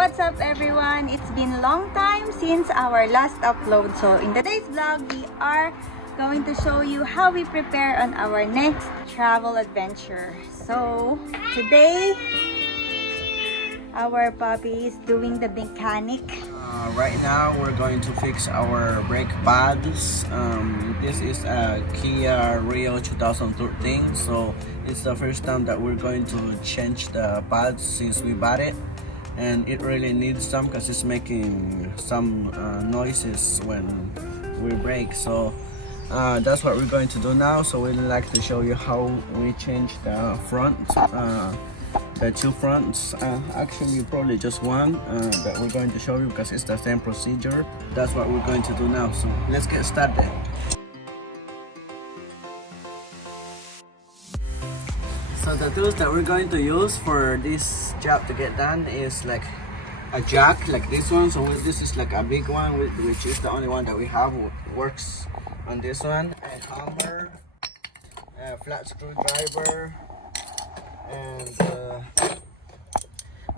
What's up everyone? It's been a long time since our last upload. So in today's vlog, we are going to show you how we prepare on our next travel adventure. So today, our puppy is doing the mechanic. Right now we're going to fix our brake pads. This is a Kia Rio 2013, so it's the first time that we're going to change the pads since we bought it, and it really needs some because it's making some noises when we brake. So that's what we're going to do now. So we'd like to show you how we change the front, the two fronts, actually probably just one, that we're going to show you because it's the same procedure. That's what we're going to do now, so let's get started. So the tools that we're going to use for this job to get done is like a jack like this one. So this is like a big one, which is the only one that we have, works on this one. A hammer, a flat screwdriver, and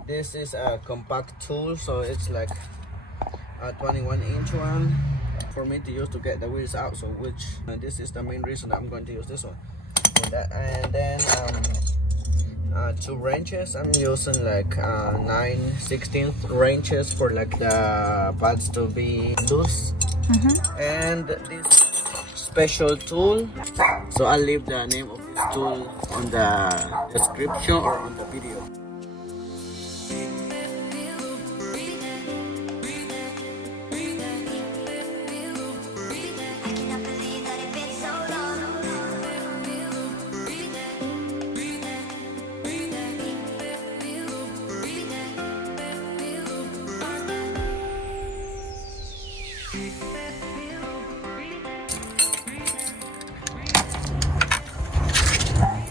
this is a compact tool, so it's like a 21-inch one for me to use to get the wheels out. So this is the main reason I'm going to use this one. And then two wrenches. I'm using like 9/16 wrenches for like the pads to be loose. And this special tool, so I'll leave the name of this tool on the description or on the video.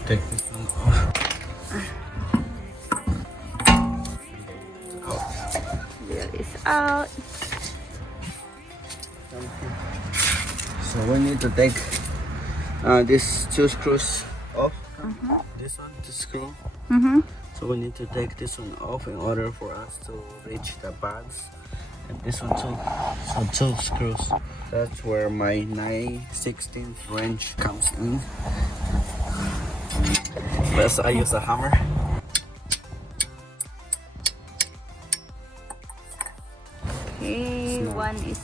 Take this one off. Wheel is out. So we need to take these two screws off. This one to screw. So we need to take this one off in order for us to reach the pads. And this one too. So two screws. That's where my 9/16 wrench comes in. First I use a hammer. Okay, one is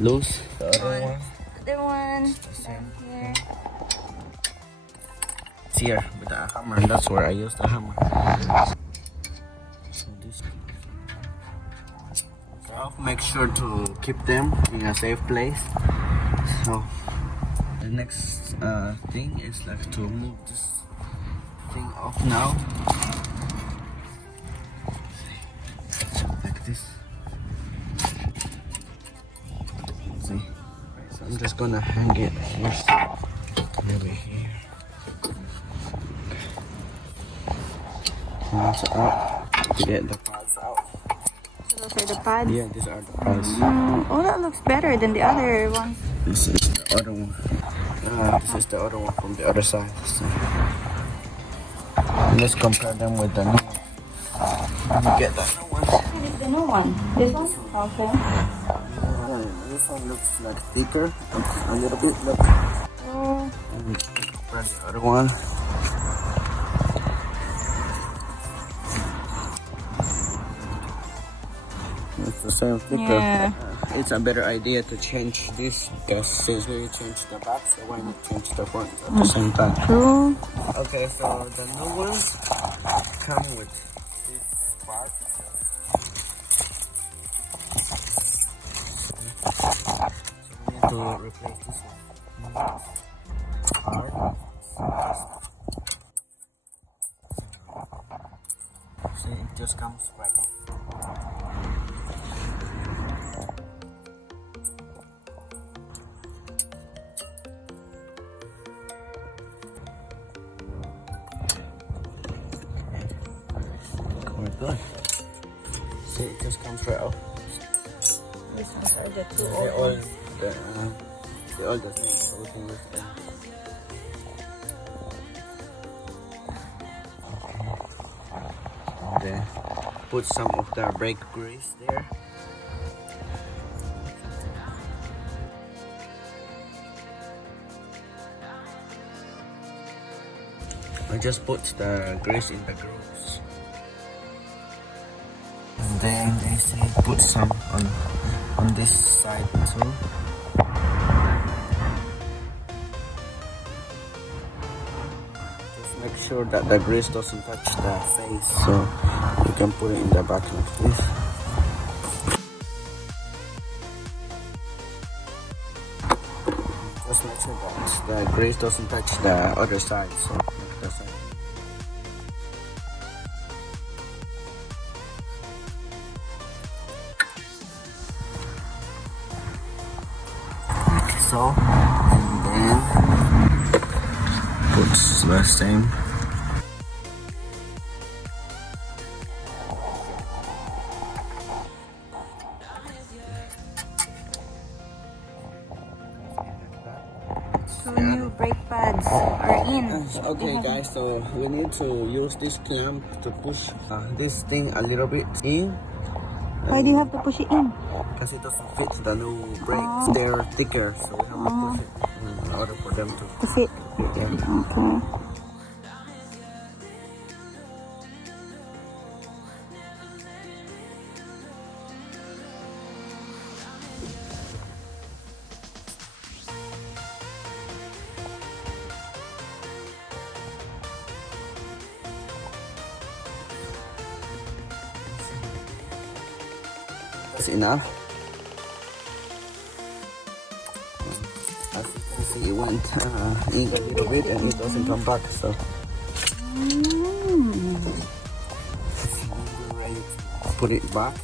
Loose. The other one. the same here. It's here with the hammer. That's where I use the hammer. So this. So make sure to keep them in a safe place. So the next thing is like to move this thing off now, like this. See, so I'm just gonna hang it first, maybe here. And it's up to get the pads out. So those are the pads? Yeah, these are the pads. Oh, that looks better than the other ones. This is the other one. This is the other one from the other side. So let's compare them with the new one. Let me get the new one. This is the new one. This one? Okay. This one looks like thicker, a little bit. Look. Oh. And compare the other one. It's the same thicker. Yeah. It's a better idea to change this because since we changed the back, so why not change the front at the same time? True. Okay, so the new ones come with this part. So we need to replace this one. Part. See, it just comes right off. We're good. See, it just comes right off. These ones are the two They're old all ones. they're all the same, so we can use them. Okay. put some of the brake grease there. I just put the grease in the grooves. And then I say put some on this side too. Just make sure that the grease doesn't touch the face, so you can put it in the back like this. Just make sure that the grease doesn't touch the other side, so like the side. Like so, and then put the same. So new brake pads are in. Okay guys, so we need to use this clamp to push this thing a little bit in. Why do you have to push it in? Because it doesn't fit the new brakes. They're thicker, so we have to push it in order for them to fit. Yeah. Okay. That's enough. As you can see, it went in a little bit and it doesn't come back, so we're ready to put it back.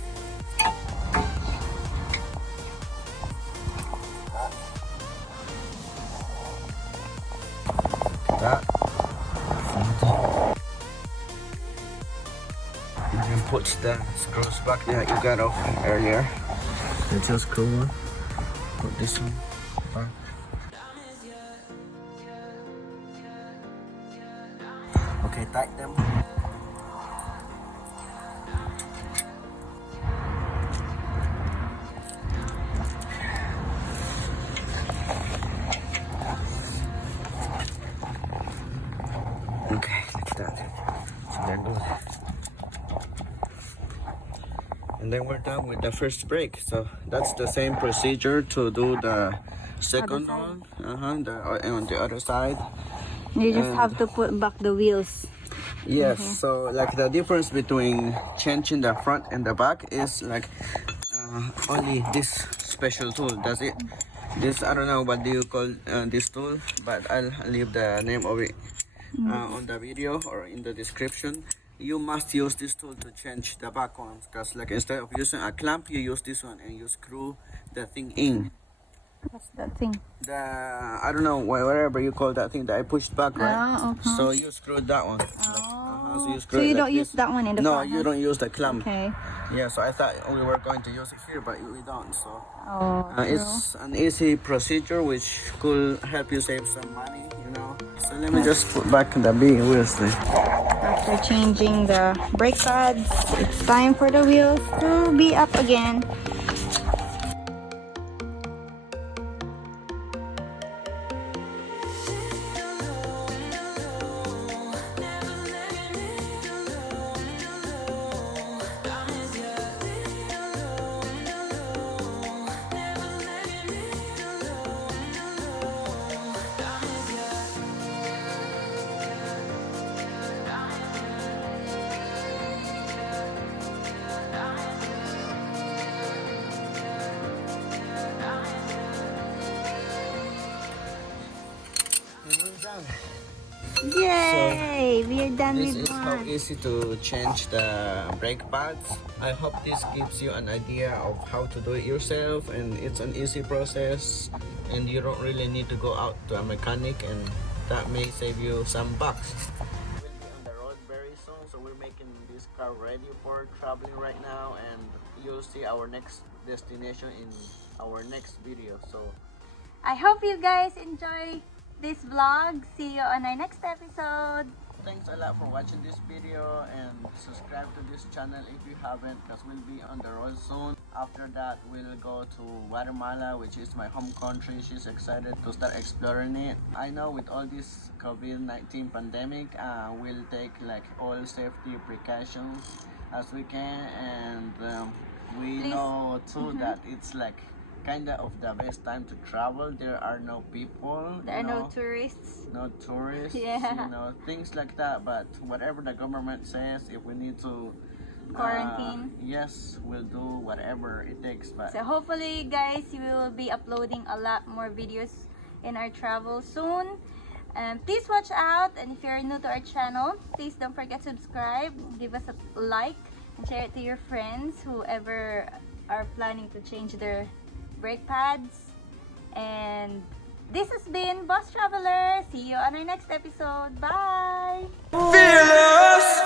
That. And then put the screws back that you got off earlier. You just screw one. Put this one back. Okay, tighten them. Okay, like that. So they're good. And then we're done with the first brake. So that's the same procedure to do the second one. On the other side. You just have to put back the wheels. Yes, so like the difference between changing the front and the back is like only this special tool does it. This, I don't know what do you call this tool, but I'll leave the name of it on the video or in the description. You must use this tool to change the back ones, because like instead of using a clamp, you use this one and you screw the thing in. What's that thing? The, I don't know, whatever you call that thing that I pushed back, right? Oh, okay. So you screwed that one. So you don't use that one in the No, front? you don't use the clamp. Okay. Yeah, so I thought we were going to use it here, but we don't. So Oh, it's an easy procedure which could help you save some money, you know. So let me just put back the big wheels there. after changing the brake pads, it's time for the wheels to be up again. Yay! We are done This with is how one. easy to change the brake pads. I hope this gives you an idea of how to do it yourself, and it's an easy process and you don't really need to go out to a mechanic, and that may save you some bucks. We'll be on the road very soon, so we're making this car ready for traveling right now, and you'll see our next destination in our next video. So I hope you guys enjoy this vlog. See you on our next episode. thanks a lot for watching this video, and subscribe to this channel if you haven't, because we'll be on the road soon. After that, we'll go to Guatemala, which is my home country. She's excited to start exploring it. I know with all this COVID-19 pandemic, we'll take like all safety precautions as we can, and we Please. know too that it's like kind of the best time to travel. There are no people, There are no tourists. no tourists, Yeah. you know, things like that. But whatever the government says, if we need to Quarantine. yes, we'll do whatever it takes. But So hopefully guys, we will be uploading a lot more videos in our travel soon. Please watch out, and if you're new to our channel, please don't forget to subscribe, give us a like, and share it to your friends, whoever are planning to change their brake pads. And this has been Boss Traveler. See you on our next episode. Bye! Fearless.